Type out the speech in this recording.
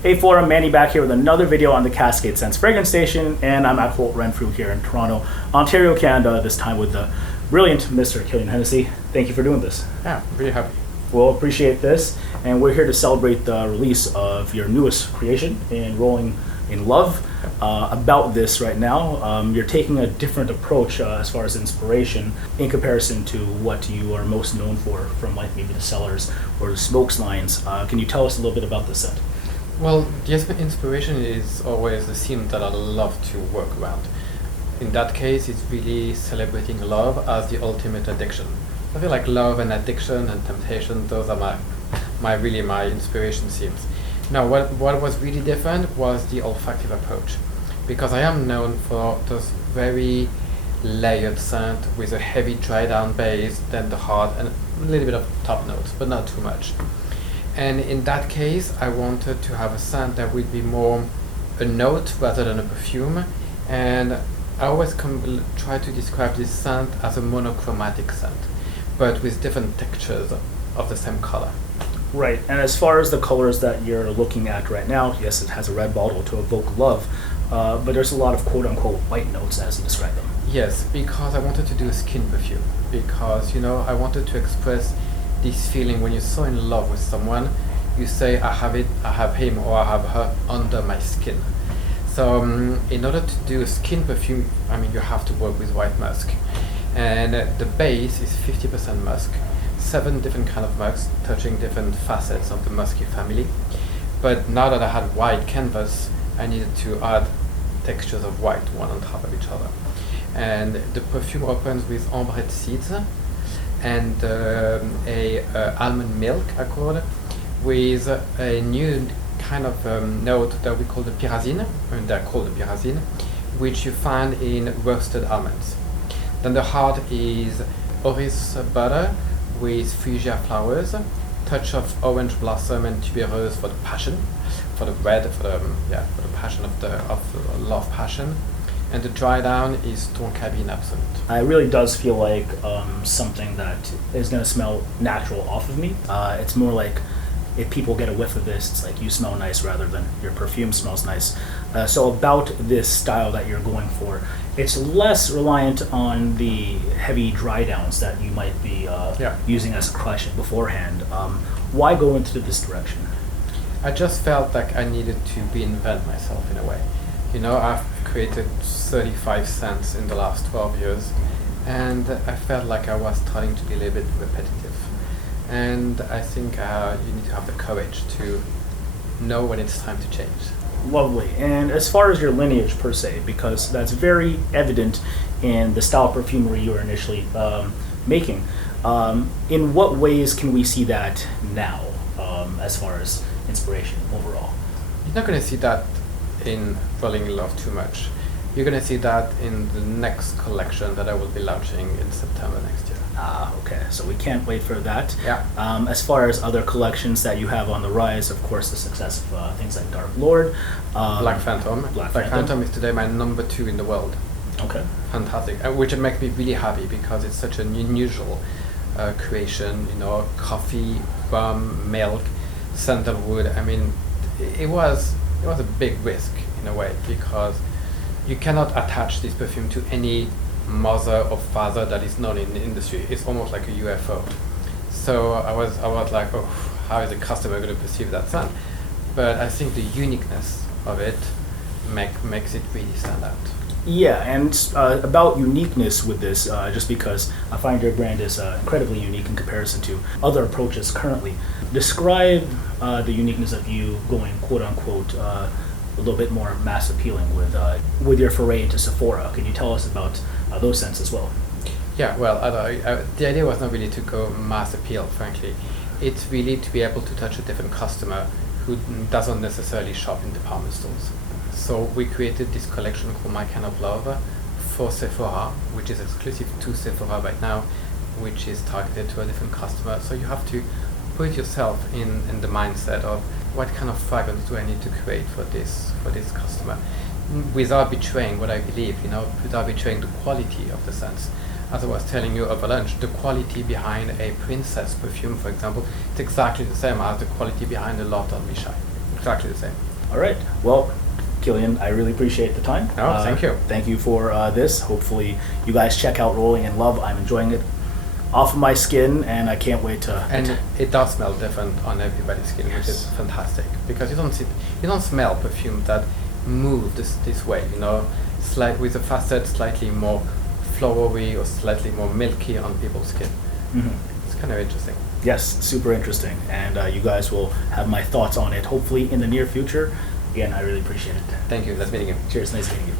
Hey Forum, Manny back here with another video on the CascadeScents Fragrance Station, and I'm at Holt Renfrew here in Toronto, Ontario, Canada, this time with the brilliant Mr. Kilian Hennessy. Thank you for doing this. Yeah, really happy. We'll appreciate this, and we're here to celebrate the release of your newest creation in Rolling in Love. About this right now, you're taking a different approach as far as inspiration in comparison to what you are most known for from like maybe the Cellars or the Smokes lines. Can you tell us a little bit about this scent? Well, the inspiration is always the theme that I love to work around. In that case, it's really celebrating love as the ultimate addiction. I feel like love and addiction and temptation, those are my inspiration themes. Now, what was really different was the olfactive approach, because I am known for those very layered scent with a heavy dry down base, then the hard and a little bit of top notes, but not too much. And in that case, I wanted to have a scent that would be more a note rather than a perfume. And I always try to describe this scent as a monochromatic scent, but with different textures of the same color. Right, and as far as the colors that you're looking at right now, yes, it has a red bottle to evoke love, but there's a lot of quote-unquote white notes as you describe them. Yes, because I wanted to do a skin perfume, because, you know, I wanted to express this feeling when you're so in love with someone, you say, I have him or I have her under my skin. So in order to do a skin perfume, I mean, you have to work with white musk. And the base is 50% musk, 7 different kind of musks touching different facets of the musky family. But now that I had white canvas, I needed to add textures of white, one on top of each other. And the perfume opens with ambrette seeds and a almond milk accord with a new kind of note that we call the pyrazine, and they're called the pyrazine, which you find in roasted almonds. Then the heart is orris butter with fuchsia flowers, touch of orange blossom and tuberose for the passion, for the red, for the passion of love passion. And the dry down is Tonkabine Absolute. It really does feel like something that is going to smell natural off of me. It's more like if people get a whiff of this, it's like you smell nice rather than your perfume smells nice. So about this style that you're going for, it's less reliant on the heavy dry downs that you might be using as a collection beforehand. Why go into this direction? I just felt like I needed to reinvent myself in a way. You know, I've created 35 scents in the last 12 years, and I felt like I was starting to be a little bit repetitive. And I think you need to have the courage to know when it's time to change. Lovely. And as far as your lineage per se, because that's very evident in the style of perfumery you were initially making, in what ways can we see that now as far as inspiration overall? You're not going to see that in Rolling in Love too much. You're going to see that in the next collection that I will be launching in September next year. Okay, so we can't wait for that. Yeah. As far as other collections that you have on the rise, of course, the success of things like Dark Lord. Black Phantom. Black Phantom is today my #2 in the world. Okay. Fantastic, which makes me really happy because it's such an unusual creation, you know, coffee, rum, milk, sandalwood. I mean, it was a big risk in a way, because you cannot attach this perfume to any mother or father that is known in the industry. It's almost like a UFO. So I was like, oh, how is the customer going to perceive that scent? But I think the uniqueness of it makes it really stand out. Yeah, and about uniqueness with this, just because I find your brand is incredibly unique in comparison to other approaches currently. Describe the uniqueness of you going quote-unquote a little bit more mass appealing with your foray into Sephora. Can you tell us about those scents as well? Yeah, well, the idea was not really to go mass appeal, frankly. It's really to be able to touch a different customer who doesn't necessarily shop in department stores. So we created this collection called My Kind of Love for Sephora, which is exclusive to Sephora right now, which is targeted to a different customer. So you have to put yourself in the mindset of what kind of fragrance do I need to create for this customer, without betraying what I believe, you know, without betraying the quality of the scents. As I was telling you over lunch, the quality behind a princess perfume, for example, it's exactly the same as the quality behind a L'Art d'Orbichai. exactly the same. All right. Well, Kilian, I really appreciate the time. Oh, thank you. Thank you for this. Hopefully, you guys check out Rolling in Love. I'm enjoying it off of my skin, and I can't wait to. And it does smell different on everybody's skin, which is fantastic, because you don't smell perfume that move this way, you know, with a facet slightly more flowery or slightly more milky on people's skin. It's kind of interesting. Yes, super interesting, and you guys will have my thoughts on it hopefully in the near future. Again, I really appreciate it. Thank you. Nice meeting you. Cheers. Nice meeting you.